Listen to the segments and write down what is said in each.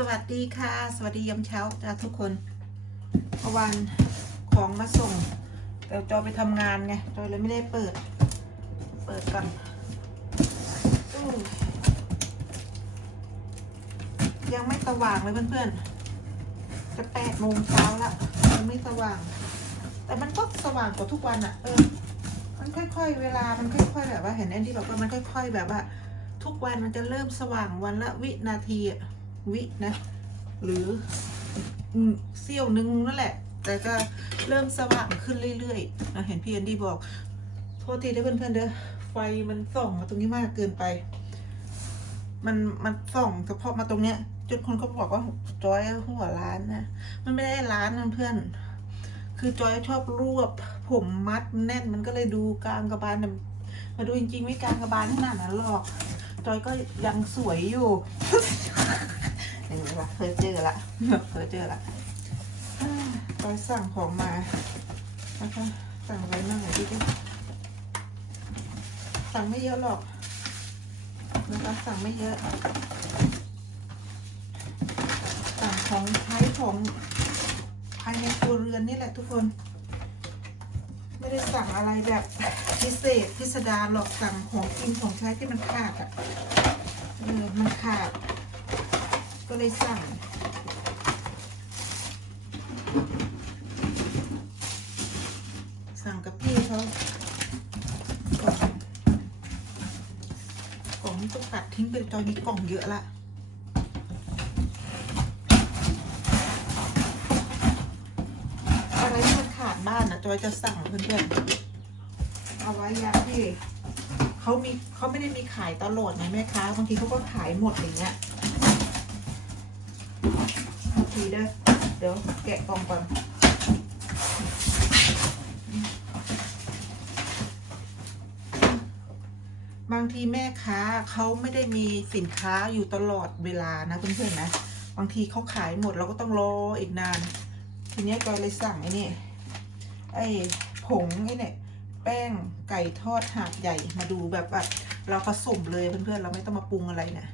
สวัสดีค่ะ สวัสดียามเช้าจ้าทุกคนเมื่อวานของมาส่ง แต่จอไปทำงานไงจอยเลยไม่ได้เปิด เปิดกันยังไม่สว่างเลยเพื่อนๆ จะแปดโมงเช้าละยังไม่สว่าง แต่มันก็สว่างกว่าทุกวันอะเออ มันค่อยๆ เวลา มันค่อยๆ แบบว่าเห็นแอนดี้บอกว่ามันค่อย ๆ แบบว่า ทุกวันมันจะเริ่มสว่างวันละวินาทีอะ วินะ หรือเสี้ยวนึงนั่นแหละ แต่ก็เริ่มสว่างขึ้นเรื่อยๆนะเห็นพี่แอนดี้บอก โทษทีด้วยเพื่อนๆเด้อไฟมันส่องมาตรงนี้มากเกินไป มันมันส่องเฉพาะมาตรงเนี้ยจนคนเขาบอกว่าจอยหัวล้านนะมันไม่ได้ล้านนะเพื่อน คือจอยชอบรวบ ผมมัดแน่นมันก็เลยดูกลางกระบาลมาดูจริงๆไม่กลางกระบาลขนาดนั้นหรอก จอยก็ยังสวยอยู่ อย่างนี้ละเคยเจอละเคยเจอละอ่าจอยสั่งของมานะคะสั่งไว้หน่อยดิจ๊ะสั่งไม่เยอะหรอกนะคะสั่งไม่เยอะ สั่งของใช้ของภายในครัวเรือนนี่แหละทุกคน ไม่ได้สั่งอะไรแบบพิเศษพิสดารหรอกสั่งของกินของใช้ที่มันขาดอะเออมันขาด ก็เลยสั่งสั่งกับพี่เขากล่องกล่องต้องตัดทิ้งไปตอนนี้กล่องเยอะละอะไรที่มันขาดบ้านอะจอยจะสั่งเพื่อนๆเอาไว้ยามที่เขามีเขาไม่ได้มีขายตลอดไงแม่ค้าบางทีเขาก็ขายหมดอย่างเงี้ยบางที เด้อ เดี๋ยวแกะกล่องก่อน บางทีแม่ค้าเขาไม่ได้มีสินค้าอยู่ตลอดเวลานะเพื่อนๆนะ บางทีเขาขายหมดเราก็ต้องรออีกนาน ทีนี้ยจอยเลยสั่งไอ้นี่ ไอ้ผงไอ้เนี่ยแป้งไก่ทอดหาดใหญ่มาดูแบบว่าเราผสมเลยเพื่อนๆ เราไม่ต้องมาปรุงอะไรนี่ย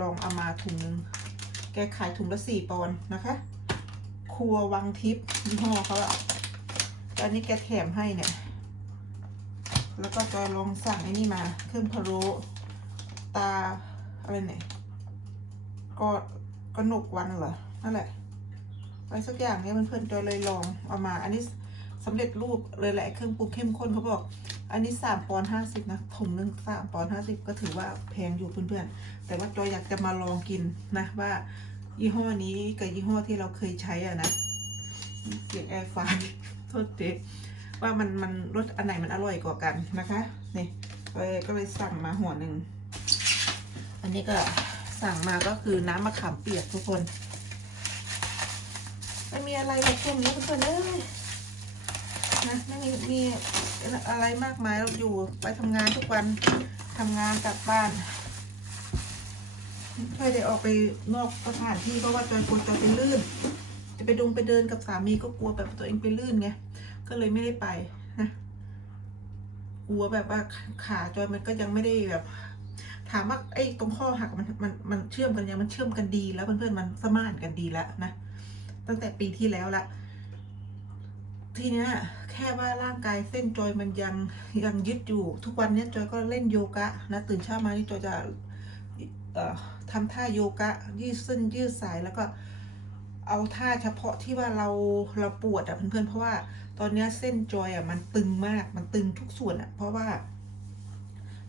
ลองเอามาถุงนึง กขายถุงละสี่ปอนด์นะคะ ครัววังทิพย์ยี่ห้อเขาอะตอนนี้แกแถมให้เนี่ย แล้วก็จอยลองสั่งไอ้นี่มาเครื่องพะโล้ตาอะไรเนี่ยก็กระหนกวันเหรอ นั่นแหละอะไรสักอย่างเนี่ยเพื่อนๆจอยเลยลองเอามา อันนี้สำเร็จรูปเลยแหละเครื่องปรุงเข้มข้นเขาบอก อันนี้สามปอนห้าสิบนะถุงหนึ่งสามปอนห้าสิบก็ถือว่าแพงอยู่เพื่อนๆ แต่ว่าจอยอยากจะมาลองกินนะว่า ยี่ห้อนี้กับยี่ห้อที่เราเคยใช้อะนะเสียงแอร์ไฟโทษทีว่ามันมันรสอันไหนมันอร่อยกว่ากันนะคะนี่ก็เลยก็เลยสั่งมาหัวหนึ่ง อันนี้ก็สั่งมาก็คือน้ำมะขามเปียกทุกคน ไม่มีอะไรเลยช่วงนี้เพื่อนๆเอ้ย นะไม่มีมีอะไรมากมายเราอยู่ไปทำงานทุกวันทำงานกลับบ้านไม่ค่อยได้ออกไปนอกสถานที่เพราะว่าจอยกลัวจอยไปลื่น จะไปดงไปเดินกับสามีก็กลัวแบบตัวเองไปลื่นไงก็เลยไม่ได้ไปนะกลัวแบบว่าขาจอยมันก็ยังไม่ได้แบบ ถามว่าไอ้ตรงข้อหักมันมันมันเชื่อมกันยังมันเชื่อมกันดีแล้วเพื่อนๆมันสมานกันดีแล้วนะตั้งแต่ปีที่แล้วละ ทีเนี้ยแค่ว่าร่างกายเส้นจอยมันยังยังยึดอยู่ ทุกวันเนี้ยจอยก็เล่นโยคะนะตื่นเช้ามานี่จอยจะเอ่อทำท่าโยคะยืดเส้นยืดสายแล้วก็เอาท่าเฉพาะที่ว่าเราเราปวดอะเพื่อนๆเพราะว่าตอนเนี้ยเส้นจอยอะมันตึงมากมันตึงทุกส่วนอะเพราะว่า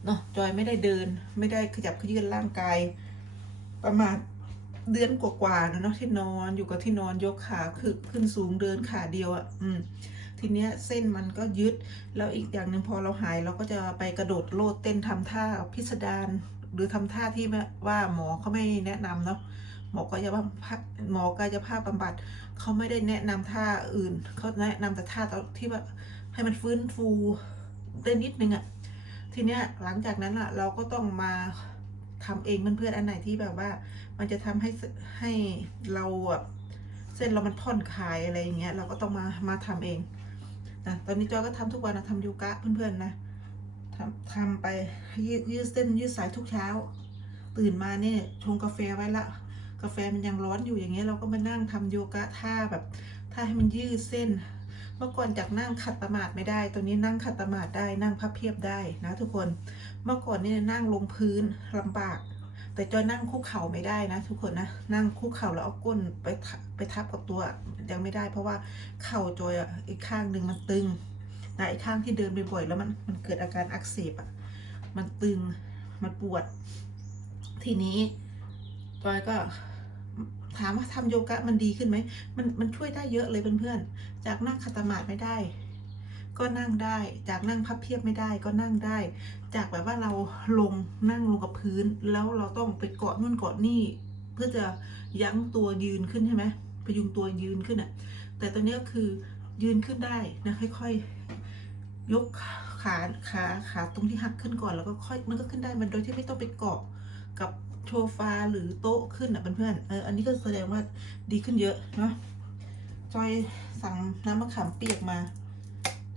เนาะจอยไม่ได้เดินไม่ได้ขยับขยื้อนร่างกาย ประมาณ เดือนกว่าๆนะเนาะที่นอนอยู่กับที่นอนยกขาคือขึ้นสูงเดินขาเดียวอะ่ะอืมทีเนี้ยเส้นมันก็ยึด แล้วอีกอย่างหนึ่งพอเราหายเราก็จะไปกระโดดโลดเต้นทำท่าพิสดารหรือทำท่าที่ว่าหมอเขาไม่แนะนำเนาะหมอกายภาพหมอกายภาพบำบัดเขาไม่ได้แนะนำท่าอื่นเขาแนะนำแต่ท่าที่ว่าให้มันฟื้นฟูได้นิดนึงอะ่ะทีเนี้ยหลังจากนั้นอะเราก็ต้องมา ทำเองเพื่อนๆอันไหนที่แบบว่า มันจะทำให้ให้เราแบบเส้นเรามันผ่อนคลายอะไรอย่างเงี้ย เราก็ต้องมามาทำเองนะตอนนี้จอยก็ทำทุกวันนะทำโยคะเพื่อนๆนะทำทำไปยืดยืดเส้นยืดสายทุกเช้า ตื่นมาเนี่ยชงกาแฟไว้ละ กาแฟมันยังร้อนอยู่อย่างเงี้ยเราก็มานั่งทำโยคะท่าแบบท่าให้มันยืดเส้น เมื่อก่อนจากนั่งขัดสมาธิไม่ได้ ตัวนี้นั่งขัดสมาธิได้ นั่งพับเพียบได้นะทุกคน เมื่อก่อนเนี่ยนั่งลงพื้นลำบาก แต่จอยนั่งคุกเข่าไม่ได้นะ ทุกคนนะ นั่งคุกเข่าแล้วเอาก้นไปไปทับกับตัวยังไม่ได้ เพราะว่าเข่าจอยอีกข้างหนึ่งมันตึงแต่อีกข้างที่เดินบ่อยๆแล้วมันมันเกิดอาการอักเสบอะ มันตึง มันปวด ทีนี้จอยก็ ถามว่าทำโยคะมันดีขึ้นไหมมันมันช่วยได้เยอะเลยเพื่อนๆ จากนั่งขัดสมาธิไม่ได้ ก็นั่งได้ จากนั่งพับเพียบไม่ได้ก็นั่งได้ จากแบบว่าเราลงนั่งลงกับพื้น แล้วเราต้องไปเกาะนู่นเกาะนี่เพื่อจะยั้งตัวยืนขึ้นใช่ไหมพยุงตัวยืนขึ้นอะ แต่ตอนนี้ก็คือยืนขึ้นได้นะค่อยๆ ยกขาขาขาตรงที่หักขึ้นก่อนแล้วก็ค่อยมันก็ขึ้นได้มันโดยที่ไม่ต้องไปเกาะกับ โซฟาหรือโต๊ะขึ้นอะเพื่อนๆเอออันนี้ก็แสดงว่าดีขึ้นเยอะเนาะจอยสั่งน้ำมะขามเปียกมา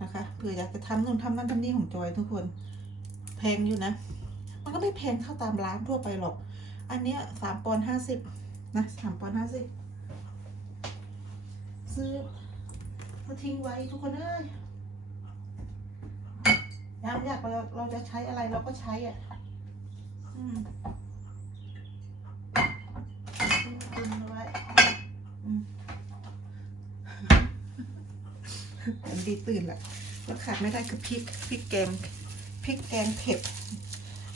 นะคะเผื่ออยากจะทำนู่นทำนั่นทำนี่ของจอยทุกคน แพงอยู่นะ มันก็ไม่แพงเท่าตามร้านทั่วไปหรอก อันเนี้ยสามปอนห้าสิบนะสามปอนห้าสิบซื้อมาทิ้งไว้ทุกคนเอ้ยยามอยากเราเราจะใช้อะไรเราก็ใช้อะ อืมตุนเอาไว้อืมผม ดีตื่นละแล้วขาดไม่ได้คือพริกพริกแกงพริกแกงเผ็ด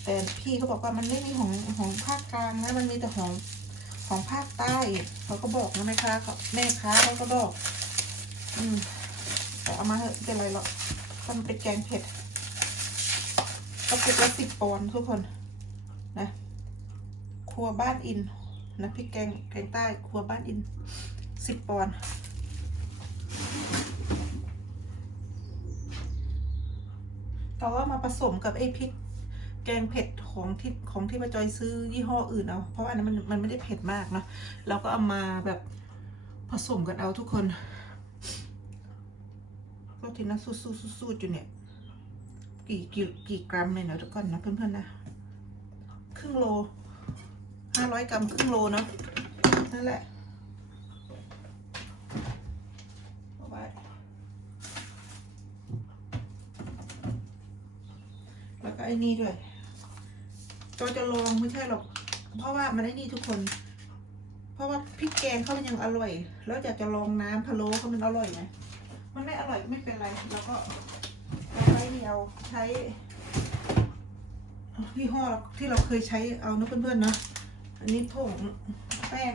แต่พี่เขาบอกว่ามันไม่มีของของภาคกลางนะมันมีแต่ของของภาคใต้เขาก็บอกนะแม่ค้าเขาแม่ค้าเขาก็บอก อืมแต่เอามาเถอะเป็นไรหรอกมันเป็นแกงเผ็ดกระปุกละสิบปอนทุกคนนะครัวบ้านอินนะพริกแกงแกงใต้ครัวบ้านอินสิบปอนด์ เราก็มาผสมกับไอ้พริกแกงเผ็ดของที่ของที่มาจอยซื้อยี่ห้ออื่นเอา เพราะว่าอันนั้นมันมันไม่ได้เผ็ดมากเนะเราก็เอามาแบบผสมกันเอาทุกคนก็ทีนะสู้ๆสู้ๆอยู่เนี่ยกี่กี่กี่กรัมเลยนะทุกคนนะเพื่อนๆนะครึ่งโลห้าร้อยกรัมครึ่งโลเนาะนั่นแหละเอาไว้แล้วก็ ไอ้นี่ด้วยจอยจะลองไม่ใช่หรอก เพราะว่ามันไอ้นี่ทุกคน เพราะว่าพริกแกงเขามันยังอร่อย แล้วอยากจะลองน้ำพะโล้เขามันอร่อยไหมมันไม่อร่อยไม่เป็นไรแล้วก็เอาไว้เดียวใช้ยี่ห้อที่เราเคยใช้เอานะเพื่อนๆเนาะอันนี้ผงแป้ง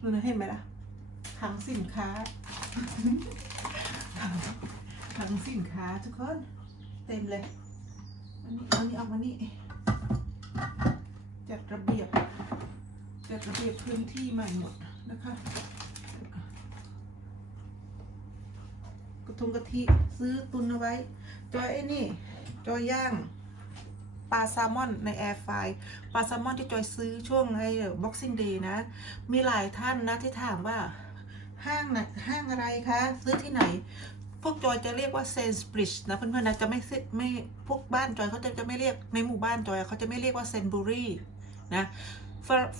ดูนะเห็นไหมล่ะถังสินค้าถังสินค้าทุกคน เต็มเลยอันนี้เอานี้เอามานี่จัดระเบียบจัดระเบียบพื้นที่ใหม่หมดนะคะ กระทงกะทิซื้อตุนเอาไว้ จอยไอ้นี่ จอยย่างปลาแซลมอนในแอร์ไฟปลาแซลมอนที่จอยซื้อช่วงไอ้ Boxing Day นะ มีหลายท่านนะที่ถามว่าห้างนะห้างอะไรคะ ซื้อที่ไหน พวกจอยจะเรียกว่าเซนส์บริดจ์นะเพื่อนๆนะจะไม่ซิไม่พวกบ้านจอยเขาจะจะไม่เรียกในหมู่บ้านจอยเขาจะไม่เรียกว่าเซนบุรีนะ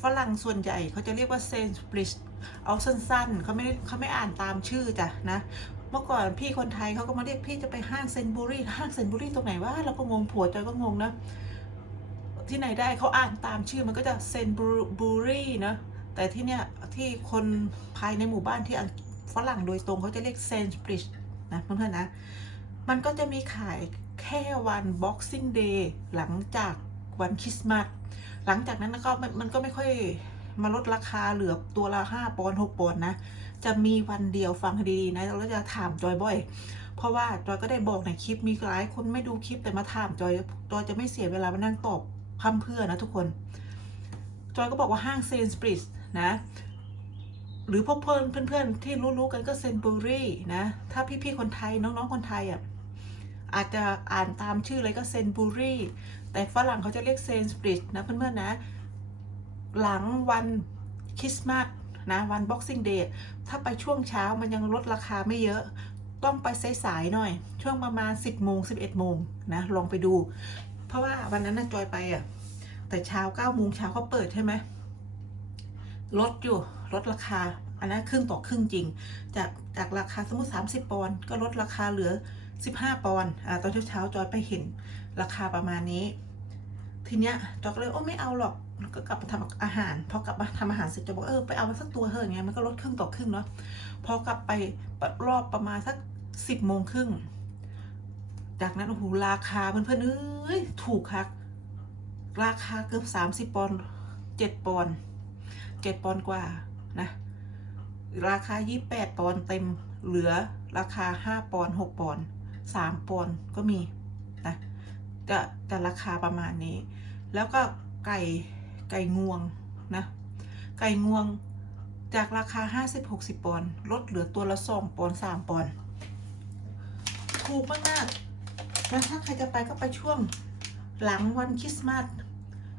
ฝรั่งส่วนใหญ่เขาจะเรียกว่าเซนส์บริดจ์เอาสั้นๆเขาไม่เขาไม่อ่านตามชื่อจ้ะนะเมื่อก่อนพี่คนไทยเขาก็มาเรียกพี่จะไปห้างเซนบุรีห้างเซนบุรีตรงไหนวะเราก็งงผัวจอยก็งงนะที่ไหนได้เขาอ่านตามชื่อมันก็จะเซนบุรีนะแต่ที่เนี้ยที่คนภายในหมู่บ้านที่ฝรั่งโดยตรงเขาจะเรียกเซนบริดจ์ นะเพื่อนๆนะ มันก็จะมีขายแค่วัน Boxing Day หลังจากวันคริสต์มาสหลังจากนั้นก็มันมันก็ไม่ค่อยมาลดราคาเหลือตัวละ5ปอนด์6ปอนด์นะ จะมีวันเดียวฟังให้ดีๆนะแล้วจะถามจอยบ่อย เพราะว่าจอยก็ได้บอกในคลิปมีหลายคนไม่ดูคลิปแต่มาถามจอยจอยจะไม่เสียเวลามานั่งตอบพ่ำเพื่อนะทุกคน จอยก็บอกว่าห้างเซนสปริสนะ หรือพวกเพื่อนเพื่อนๆที่รู้ๆกันก็เซนบูรี่นะ ถ้าพี่ๆคนไทยน้องๆคนไทยอะอาจจะอ่านตามชื่อเลยก็เซนบูรี่แต่ฝรั่งเขาจะเรียกเซนสปริสนะเพื่อนๆนะ หลังวันคริสต์มาสนะวัน Boxing Day ถ้าไปช่วงเช้ามันยังลดราคาไม่เยอะ ต้องไปสายๆหน่อย ช่วงประมาณ 10โมง11โมงนะลองไปดู เพราะว่าวันนั้นน่ะจอยไปอะแต่เช้า9โมงเช้าเขาเปิดใช่ไหม ลดอยู่ลดราคา อันนั้นครึ่งต่อครึ่งจริง จากจากราคาสมมติ 30 ปอนด์ก็ลดราคาเหลือ 15 ปอนด์อ่าตอนเช้าๆจอยไปเห็นราคาประมาณนี้ ทีเนี้ยจอยก็เลยโอ้ไม่เอาหรอกก็กลับมาทำอาหาร พอกลับมาทำอาหารเสร็จจะบอกเออไปเอามาสักตัวเถอะอย่างมันก็ลดครึ่งต่อครึ่งเนาะพอกลับไปรอบประมาณสักสิบโมงครึ่งจากนั้นโอ้โหราคาเพื่อนๆเอ้ยถูกครับราคาเกือบสามสิบปอนด์เจ็ดปอนด์ เจ็ดปอนด์กว่านะ ราคา28ปอนด์เต็มเหลือราคา5ปอนด์6ปอนด์3ปอนด์ก็มีนะจะจะราคาประมาณนี้ แล้วก็ไก่ไก่งวงนะ ไก่งวงจากราคา 50-60 ปอนด์ลดเหลือตัวละ2ปอนด์3ปอนด์ถูกมากๆแล้วถ้าใครจะไปก็ไปช่วงหลังวันคริสต์มาส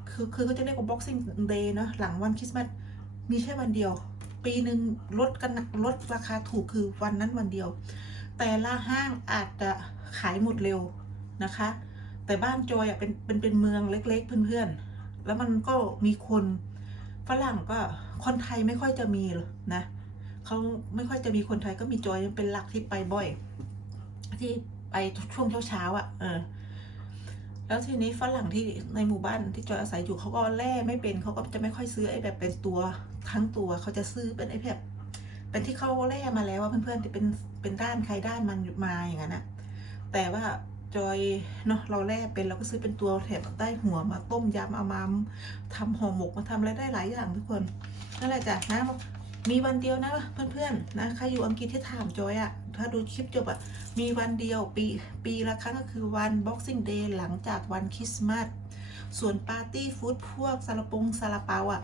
คือ คือเขาจะเรียกว่า boxing day เนอะหลังวันคริสต์มาส มีแค่วันเดียว ปีหนึ่งลดกันลดราคาถูกคือวันนั้นวันเดียว แต่ละห้างอาจจะขายหมดเร็วนะคะ แต่บ้านจอยอะเป็นเป็นเป็นเมืองเล็กๆเพื่อนๆ แล้วมันก็มีคนฝรั่งก็คนไทยไม่ค่อยจะมีหรอกนะเขาไม่ค่อยจะมีคนไทยก็มีจอยเป็นหลักที่ไปบ่อย ที่ไปช่วงเช้าๆอะ เออ แล้วทีนี้ฝรั่งที่ในหมู่บ้านที่จอยอาศัยอยู่เขาก็แล่ไม่เป็นเขาก็จะไม่ค่อยซื้อไอ้แบบเป็นตัว ทั้งตัวเขาจะซื้อเป็นไอ้แบบเป็นที่เขาแล่มาแล้วว่าเพื่อนๆที่เป็นเป็นด้านใครด้านมันมาอย่างนั้นนะแต่ว่าจอยเนาะเราแล่เป็นเราก็ซื้อเป็นตัวแถบใต้หัวมาต้มยำเอามาทำห่อหมกมาทำอะไรได้หลายอย่างทุกคนนั่นแหละจ้ะนะมีวันเดียวนะเพื่อนๆนะใครอยู่อังกฤษที่ถามจอยอะถ้าดูคลิปจบอะมีวันเดียวปีปีละครั้งก็คือวัน Boxing Day หลังจากวันคริสต์มาสส่วนปาร์ตี้ฟู้ดพวกซาลาปงซาลาเปาอะ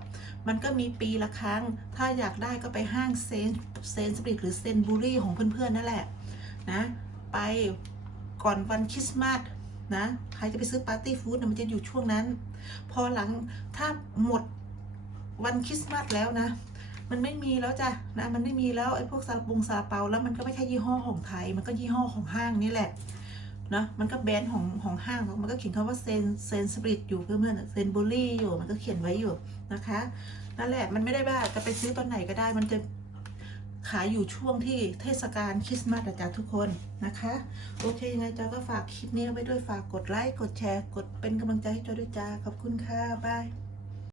มันก็มีปีละครั้ง ถ้าอยากได้ก็ไปห้างเซนเซนสปริตหรือเซนบุรีของเพื่อนๆนั่นแหละนะไปก่อนวันคริสต์มาสนะใครจะไปซื้อปาร์ตี้ฟู้ดนะมันจะอยู่ช่วงนั้น พอหลังถ้าหมดวันคริสต์มาสแล้วนะ มันไม่มีแล้วจ้ะนะมันไม่มีแล้วไอ้พวกซาลปงซาเปาแล้วมันก็ไม่ใช่ยี่ห้อของไทย มันก็ยี่ห้อของห้างนี่แหละ นะมันก็แบรนด์ของของห้างมันก็เขียนคำว่าเซนเซนสปริตอยู่เพื่อนๆเซนบุรี่อยู่มันก็เขียนไว้อยู่นะคะนั่นแหละมันไม่ได้ว่าจะไปซื้อตอนไหนก็ได้ มันจะขายอยู่ช่วงที่เทศกาลคริสต์มาสอะจ้ะทุกคนนะคะ โอเคยังไงจอยก็ฝากคลิปนี้ไว้ด้วยฝากกดไลค์กดแชร์ กดเป็นกำลังใจให้จอยด้วยจ้าขอบคุณค่ะบาย